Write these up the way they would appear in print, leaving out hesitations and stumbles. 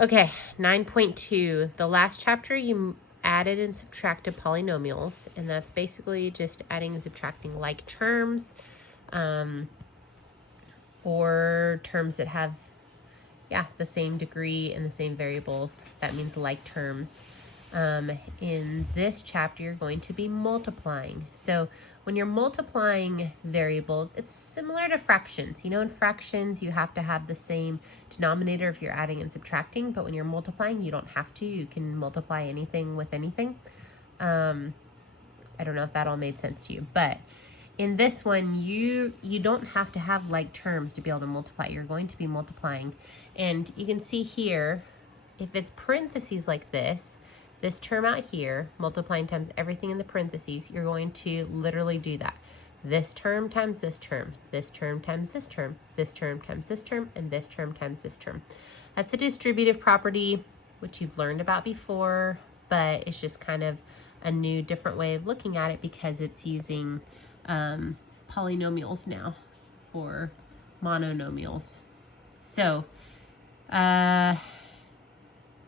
Okay, 9.2. The last chapter you added and subtracted polynomials, and that's basically just adding and subtracting like terms, or terms that have, the same degree and the same variables. That means like terms. In this chapter, you're going to be multiplying. So when you're multiplying variables, it's similar to fractions. You know, in fractions, you have to have the same denominator if you're adding and subtracting, but when you're multiplying, you don't have to. You can multiply anything with anything. I don't know if that all made sense to you, but in this one, you don't have to have like terms to be able to multiply. You're going to be multiplying. And you can see here, if it's parentheses like this term out here, multiplying times everything in the parentheses, you're going to literally do that. This term times this term, this term times this term, this term times this term, and this term times this term. That's a distributive property, which you've learned about before, but it's just kind of a new, different way of looking at it because it's using polynomials now for monomials. So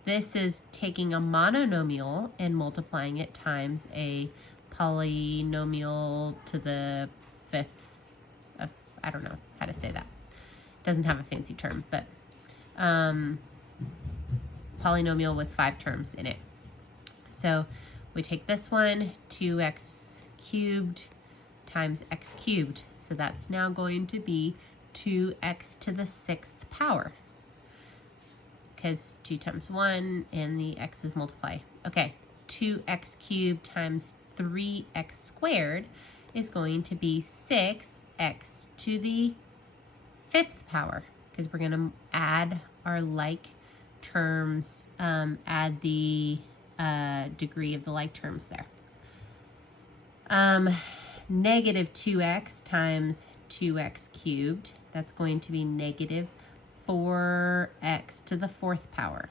this is taking a monomial and multiplying it times a polynomial to the fifth. I don't know how to say that. It doesn't have a fancy term, but polynomial with 5 terms in it. So we take this one, 2x cubed times x cubed. So that's now going to be 2x to the 6th power. Because 2 times 1 and the x's multiply. Okay, 2x cubed times 3x squared is going to be 6x to the 5th power. Because we're going to add our like terms, add the degree of the like terms there. Negative 2x times 2x cubed, that's going to be negative 4x to the 4th power.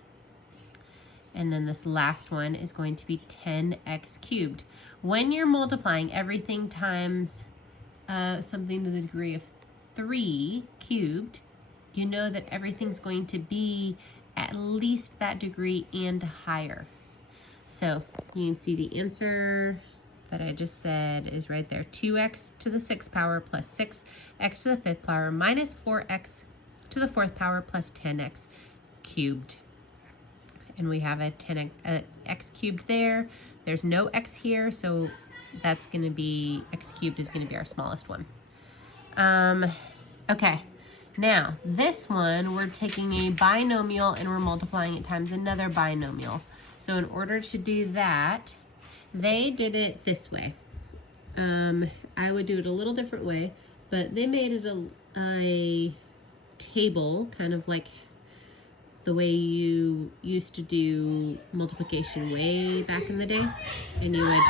And then this last one is going to be 10x cubed. When you're multiplying everything times something to the degree of 3 cubed, you know that everything's going to be at least that degree and higher. So you can see the answer that I just said is right there. 2x to the 6th power plus 6x to the 5th power minus 4x to the 4th power plus 10x cubed. And we have a 10x x cubed there. There's no x here, so that's going to be, x cubed is going to be our smallest one. Okay, now this one, we're taking a binomial and we're multiplying it times another binomial. So in order to do that, they did it this way. I would do it a little different way, but they made it a table, kind of like the way you used to do multiplication way back in the day. And you would